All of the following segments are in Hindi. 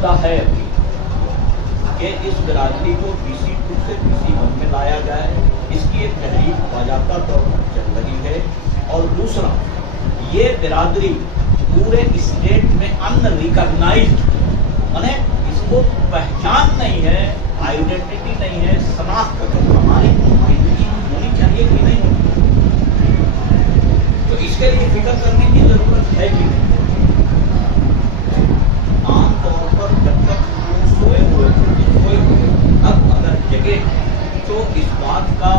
मुद्दा है अभी कि इस बिरादरी को BC2 से BC1 में लाया जाए। इसकी एक तहरीक बाज़ाब्ता तौर पर चल रही है। और दूसरा, ये बिरादरी पूरे स्टेट में अनरिकॉग्नाइज्ड, माने इसको पहचान नहीं है, आइडेंटिटी नहीं है, शनाख्त तो हमारी होनी चाहिए कि नहीं, तो इसके लिए फिक्र करने की जरूरत है कि नहीं। आमतौर पर जब तक सोए हुए अब अगर जगे तो इस बात का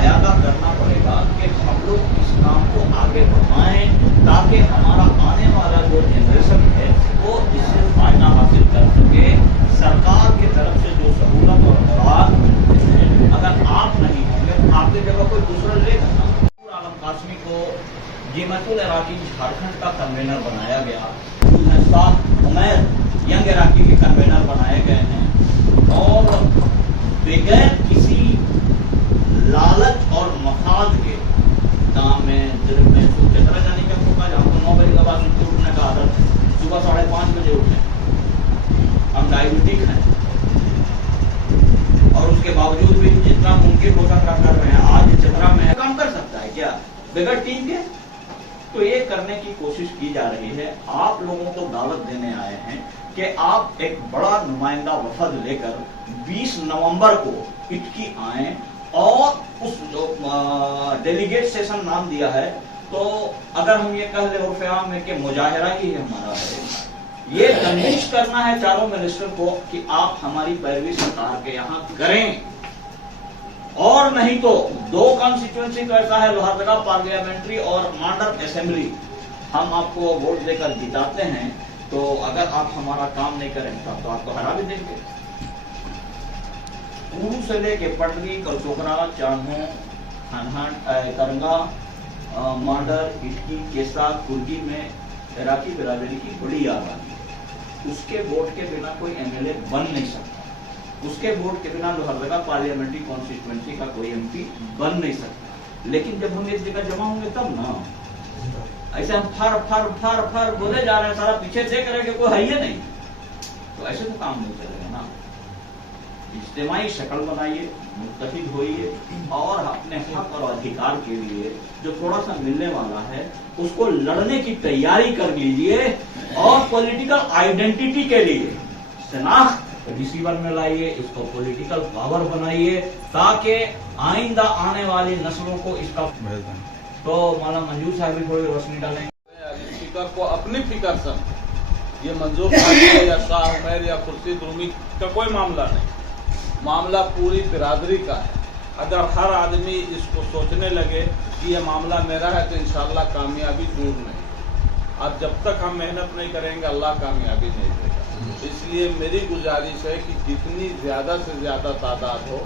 अयादा करना पड़ेगा कि हम लोग इस काम को आगे बढ़ाएं ताकि हमारा आने वाला जो जनरेशन है वो इससे फायदा हासिल कर सके। सरकार की तरफ से जो सहूलत और मौलाद अगर आप नहीं होंगे तो आपकी जगह कोई दूसरा लेगा ना। आलम कासमी को जमातुल इराकी झारखंड का कन्वेनर बनाया गया, 7 उमैर यंग इराकी के कन्वेनर बनाए गए हैं और बगैर किसी लालच और मफाद के काम में चतरा जाने का मौका, जहाँ को 9 बजे के बाद उठने का आदत है, सुबह 5:30 बजे उठे, हम डायबिटिक हैं और उसके बावजूद भी जितना मुमकिन हो सकता कर रहे हैं। आज चतरा में काम कर सकता है क्या बगैर टीम के? तो ये करने की कोशिश की जा रही है। आप लोगों को दावत देने आए हैं कि आप एक बड़ा नुमाइंदा वफद लेकर 20 नवंबर को इटकी आए और उस डेलीगेट सेशन नाम दिया है, तो अगर हम ये कह ले उर्फ़ आम में कि मुजाहिरा ही हमारा है, ये कन्विंस करना है चारों मिनिस्टर को कि आप हमारी पैरवी सरकार के यहाँ करें। और नहीं तो 2 कॉन्स्टिट्यूएंसी तो ऐसा है, लोहरदगा पार्लियामेंट्री और मांडर असेंबली, हम आपको वोट देकर जिताते हैं, तो अगर आप हमारा काम नहीं करेंगे तो आपको हरा भी देंगे। पूर्व से लेके पटरी, करचोकरा, चान्हो, करंगा, मांडर, इटकी, केसा, कुर्गी में इराकी बिरादरी की बड़ी आबादी है। उसके वोट के बिना कोई MLA बन नहीं सकता, उसके वोट के बिना लोहरदगा पार्लियामेंट्री कॉन्स्टिट्यूएंसी का कोई MP बन नहीं सकता। लेकिन जब हम एक जगह जमा होंगे तब ना, ऐसे हम फर बोले जा रहे हैं, सारा पीछे देख रहे कि कोई है ही नहीं, तो ऐसे तो काम नहीं चलेगा ना। इज्तिमाई शक्ल बनाइए, मुत्तफिक होइए और अपने हक और अधिकार के लिए जो थोड़ा सा मिलने वाला है उसको लड़ने की तैयारी कर लीजिए और पॉलिटिकल आइडेंटिटी के लिए शनाख्त रिसीवर में लाइए, इसको पॉलिटिकल पावर बनाइए ताकि आइंदा आने वाली नस्लों को इसका। तो मौलाना मंजूर साहब भी थोड़ी रोशनी डालें। स्पीकर को अपनी फिक्र समझ, ये मंजूर साहब या शाह उमैर या खुर्शीद रूमी का कोई मामला नहीं, मामला पूरी बिरादरी का है। अगर हर आदमी इसको सोचने लगे कि ये मामला मेरा है तो इंशाअल्लाह कामयाबी दूर नहीं। अब जब तक हम मेहनत नहीं करेंगे अल्लाह कामयाबी नहीं देगा। इसलिए मेरी गुजारिश है कि जितनी ज़्यादा से ज़्यादा तादाद हो,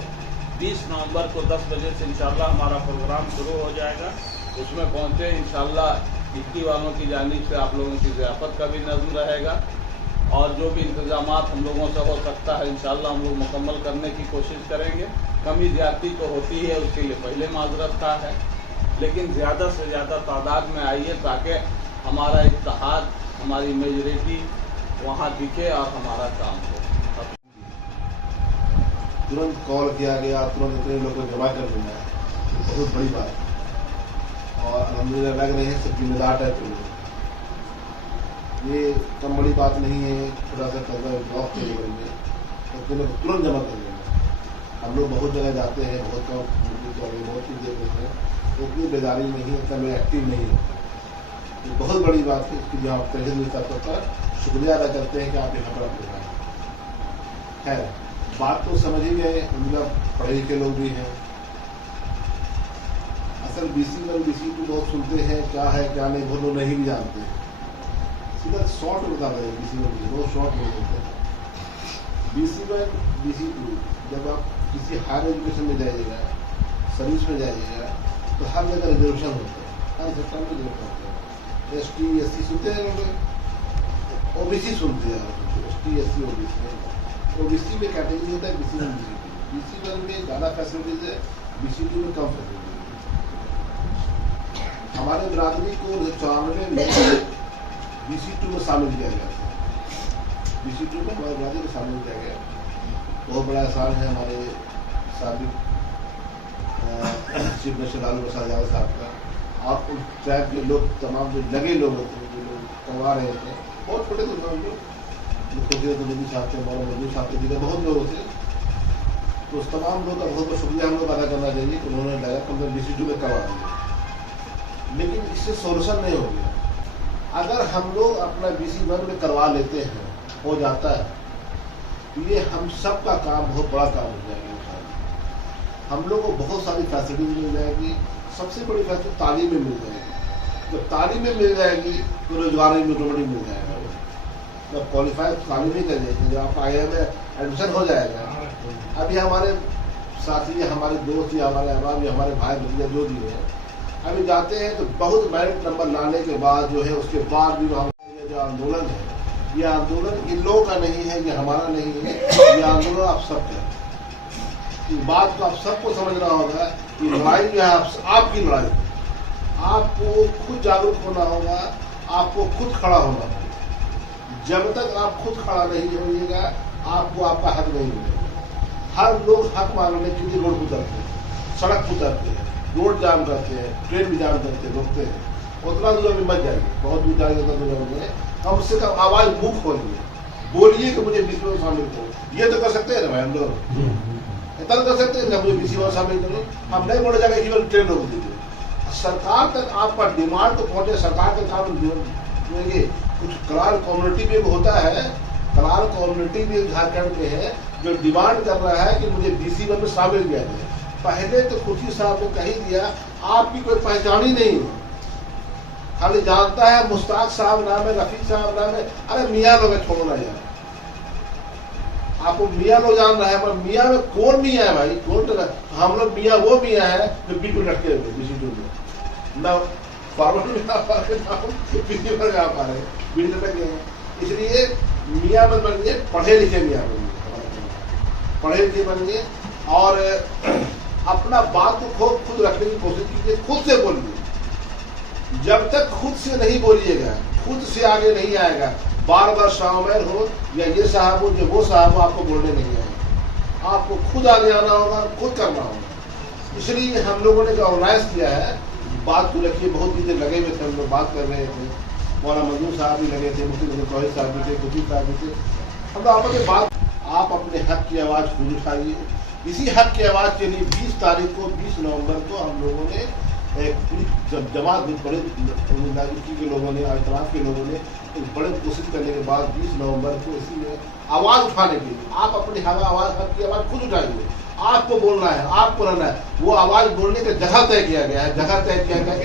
20 नवंबर को 10 बजे से इंशाअल्लाह हमारा प्रोग्राम शुरू हो जाएगा, उसमें पहुँचे। इंशाअल्लाह इटकी वालों की जानिब से आप लोगों की ज़ियाफ़त का भी नज़्म रहेगा और जो भी इंतजामात हम लोगों से हो सकता है इंशाअल्लाह हम लोग मुकम्मल करने की कोशिश करेंगे। कमी ज़्यादती तो होती है, उसके लिए पहले माजरत का है, लेकिन ज़्यादा से ज़्यादा तादाद में आइए ताकि हमारा इत्तेहाद, हमारी मेजॉरिटी वहाँ दिखे और हमारा काम हो। तुरंत कॉल किया गया, तुरंत इतने लोगों को जमा कर दिया, बहुत बड़ी बात है और अल्हम्दुलिल्लाह लग रहे हैं सब जिम्मेदार टाइप के लोग। ये कम बड़ी बात नहीं है, थोड़ा सा कर्जा ब्लॉक के लेवल में तो तुरंत जमा कर देंगे। हम लोग बहुत जगह जाते हैं, बहुत कम बहुत चीज़ देखते हैं, तो उतनी बेदारी नहीं है, इतना मैं एक्टिव नहीं है। ये बहुत बड़ी बात है, इसके लिए आप तहसील स्तर पर शुक्रिया अदा करते हैं कि आप यहाँ पर अपने है। बात तो समझ ही गए, मतलब पढ़े लिखे लोग भी हैं। असल BC1 BC2 बहुत सुनते हैं, क्या है क्या नहीं, बहुत लोग नहीं भी जानते हैं। सीधा शॉर्ट बता रहे हैं, BC1 बहुत शॉर्ट लोग होते हैं। BC1 BC2 जब आप किसी हायर एजुकेशन में जाइएगा, सर्विस में जाइएगा, तो हर जगह रिजर्वेशन होता है, हर सेक्टर में रिजर्वेशन होता है। ST SC सुनते हैं लोग, OBC सुनते हैं, ST SC OBC में कैटेगरी होता है BC1 BC2। BC1 में ज़्यादा फैसिलिटीज है, BC2 में कम फैसिलिटीज है। हमारे बिरादरी को 94 में BC2 में शामिल किया गया था। BC2 में हमारे राज्य को शामिल किया गया। बहुत बड़ा एहसान है हमारे साबिक चीफ मिनिस्टर लालू प्रसाद यादव साहब का। आप उस ट्रैक के लोग तमाम जो लगे लोग होते जो लोग करवा रहे थे, बहुत छोटे थे लोग, खुशी नदी साहब थे, मौलाना मजदूर साहब थे, जिधर बहुत लोग थे। तो उस तमाम लोग का बहुत बहुत शुक्रिया हम लोग अदा करना चाहिए कि उन्होंने लगा कम BC2 में करवा दिया। लेकिन इससे सोल्यूशन नहीं हो गया। अगर हम लोग अपना BC1 में करवा लेते हैं, हो जाता है, ये हम सब का काम बहुत बड़ा काम हो जाएगा। हम लोग को बहुत सारी फैसिलिटीज मिल जाएगी। सबसे बड़ी फैसिलिटी तालीम में मिल जाएगी। जब तालीम में मिल जाएगी तो रोजगार में ऑटोमेटिक मिल जाएगा। जब क्वालिफाइड तालीम ही कर जाएगी, जब आप IIM में एडमिशन हो जाएगा। अभी हमारे साथी, हमारे दोस्त या हमारे अहबाब या हमारे भाई भतीजा जो भी है, अभी जाते हैं तो बहुत मेरिट नंबर लाने के बाद जो है, उसके बाद भी हमारे जो आंदोलन है, ये आंदोलन इन लोगों का नहीं है, ये हमारा नहीं है, ये आंदोलन आप सबका है। इस बात को आप सबको समझना होगा कि लड़ाई जो है आपकी लड़ाई, आपको खुद जागरूक होना होगा, आपको खुद खड़ा होना होगा। जब तक आप खुद खड़ा नहीं होइएगा, आपको आपका हक नहीं मिलेगा। हर लोग हक मांगने के लिए रोड उतरते हैं, सड़क पर उतरते हैं, रोड जाम करते हैं, ट्रेन भी जाम करते हैं, रोकते हैं। उतना दूर भी मत जाइए, बहुत दूर जाइए, उतना दूर में कम से कम आवाज मुख खोलिए, बोलिए कि मुझे BC में शामिल करो। ये तो कर सकते हैं ना भाई, हम लोग इतना कर सकते हैं, मुझे BC में शामिल करो। हम नहीं बोले जाएगा केवल ट्रेन रोक दीजिए। सरकार तक आपका डिमांड तो पहुंचे, सरकार के काम देंगे। कुछ करार कम्युनिटी भी होता है, करार कम्युनिटी भी झारखंड में है जो डिमांड कर रहा है कि मुझे BC में शामिल किया जाए। पहले तो खुशी साहब को कही दिया, आपकी कोई पहचान ही नहीं है, खाली जानता है मुश्ताक साहब नाम है, रफीक साहब नाम है। अरे मियाँ लोग छोड़ना यार, आपको मियाँ लोग जान रहा है, पर मियाँ में कौन मियाँ है भाई, कौन तो हम लोग मियाँ वो मियाँ है जो बिल्कुल लटके हुए BC2 में, ना फॉरवर्ड में आ पा रहे, ना BC में आ पा रहे, बिल्कुल लटके हैं। इसलिए मियाँ मत बनिए, पढ़े लिखे मियाँ बनिए, पढ़े लिखे बनिए और अपना बात को खुद रखने की कोशिश कीजिए, खुद से बोलिए। जब तक खुद से नहीं बोलिएगा, खुद से आगे नहीं आएगा। बार बार शामिल हो या ये साहब हो या वो साहब हो, आपको बोलने नहीं आएगा। आपको खुद आगे आना होगा, खुद करना होगा। इसलिए हम लोगों ने ऑर्गेनाइज किया है, बात को रखिए। बहुत चीजें लगे हुए थे, हम लोग बात कर रहे थे, मौलाना मजदूर साहब भी लगे थे, मुफ्ती तौहीद साहब भी थे, खुशी साहब भी थे। हम लोग आपस में बात, आप अपने हक की आवाज़ खुद उठाइए। इसी हक की आवाज़ के लिए 20 तारीख को, 20 नवंबर को हम लोगों ने एक पूरी जमात बड़े के लोगों ने, इतराफ़ के लोगों ने एक बड़े कोशिश करने के बाद 20 नवंबर को इसी में आवाज़ उठाने के लिए, आप अपनी हक की आवाज़ खुद उठाइए। आपको बोलना है, आपको रहना है। वो आवाज़ बोलने की जगह तय किया गया है, जगह तय किया गया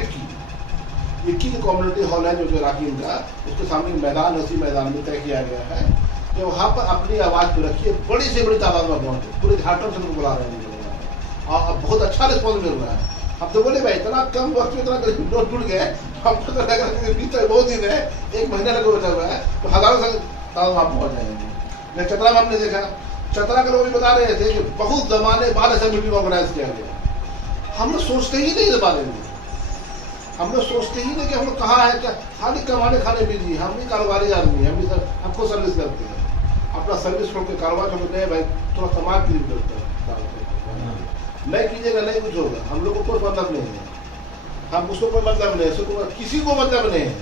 इक्की कम्युनिटी हॉल है जो राकीम का, उसके सामने मैदान, उसी मैदान में तय किया गया है कि वहाँ पर अपनी आवाज़ को रखिए। बड़ी से बड़ी तादाद में पहुँचे, पूरे झारखंड से बुला रहे हैं और बहुत अच्छा रिस्पॉन्स मिल रहा है। हम तो बोले भाई इतना कम वक्त में इतना नोट टूट गया, हमको तो लग रहा है बीच बहुत दिन है, 1 महीना लगा बचा हुआ है, तो हजारों से तादाद आप पहुँच जाएंगे। चतरा में हमने देखा, चतरा के लोग भी बता रहे थे कि बहुत जमाने बाद ऐसा मीटिंग ऑर्गेनाइज किया गया। हम लोग सोचते ही नहीं इस बारे में, हम लोग सोचते ही नहीं कि हम लोग कहाँ है, क्या खाली कमाने खाने बिजी। हम भी कारोबारी आदमी, हम भी हमको सर्विस करते हैं। अपना सर्विस छोड़ के कारोबार छोड़ के भाई थोड़ा समाज के लिए करते हैं, नहीं कीजिएगा नहीं कुछ होगा। हम लोग को कोई मतलब नहीं है, हम उसको कोई मतलब नहीं है, किसी को मतलब नहीं है।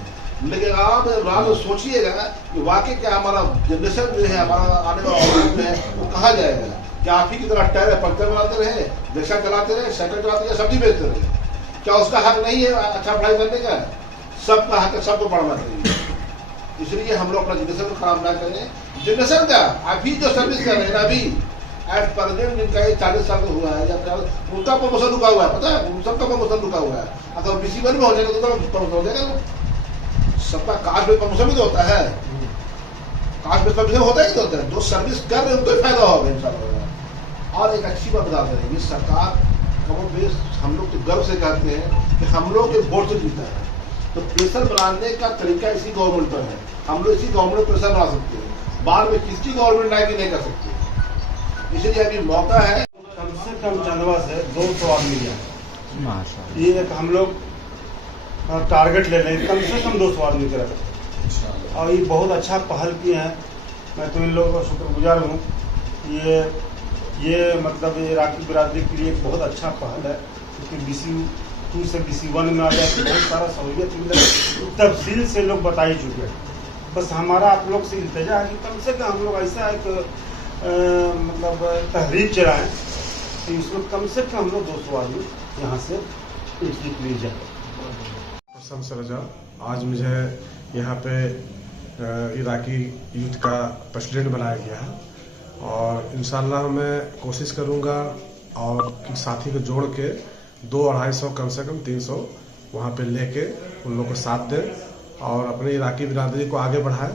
लेकिन आप रात में सोचिएगा कि वाकई क्या हमारा जनरेशन जो है, हमारा आने वाला है, वो कहाँ जाएगा। क्या आप ही की तरह टायर पंक्चर बनाते रहे, रिक्शा चलाते रहे, साइकिल चलाते रहे, सब्जी बेचते रहे? क्या उसका हक नहीं है अच्छा पढ़ाई करने का? सबका हक है, सबको पढ़ना चाहिए। इसलिए हम लोग अपना जनरेशन को खराब ना करें। जनरेशन का अभी जो सर्विस कर रहे हैं अभी एट प्रेजेंट जिनका 40 साल का हुआ है या उनका प्रमोशन रुका हुआ है, पता है सबका प्रमोशन रुका हुआ है। अगर BC1 में हो जाएगा तो प्रमोशन हो जाएगा। सबका कास्ट बेस्ड प्रमोशन भी तो होता है, कास्ट बेस्ड प्रमोशन होता है कि होता है। जो सर्विस कर रहे हैं उनको फायदा होगा इंशाल्लाह। और एक अच्छी बात बता रहे हैं, ये सरकार कमो बेस हम लोग तो गर्व से कहते हैं कि हम लोग के वोट से जीता है। तो प्रेशर बनाने का तरीका इसी गवर्नमेंट पर है। हम लोग इसी गवर्नमेंट पर प्रेशर बना सकते हैं, बाद में किसकी गवर्नमेंट आएगी नहीं कर सकते। इसलिए अभी मौका है। कम से कम चंदवा से 200 आदमी जाए, ये एक हम लोग टारगेट ले रहे हैं, कम से कम 200 आदमी का। और ये बहुत अच्छा पहल किए हैं मैं तो इन लोगों का शुक्रगुजार हूँ। ये मतलब इराकी बिरादरी के लिए एक बहुत अच्छा पहल है, क्योंकि BC2 से BC1 में आ जाए तो बहुत सारा सहूलियत मिले, तफसील से लोग बता ही चुके हैं। बस हमारा आप लोग से इल्तिजा है कि कम से कम हम लोग ऐसा एक मतलब तहरीक चलाएं कि उसमें कम से कम हम लोग 200 आदमी यहाँ से एक ले जाए। प्रसन्न सरजा, आज मुझे यहाँ पे इराकी यूथ का प्रेसिडेंट बनाया गया है और इंशाल्लाह मैं कोशिश करूँगा और साथी को जोड़ के 200-250 कम से कम 300 वहाँ पे लेके उन लोगों को साथ दें और अपनी इराकी बिरादरी को आगे बढ़ाएं।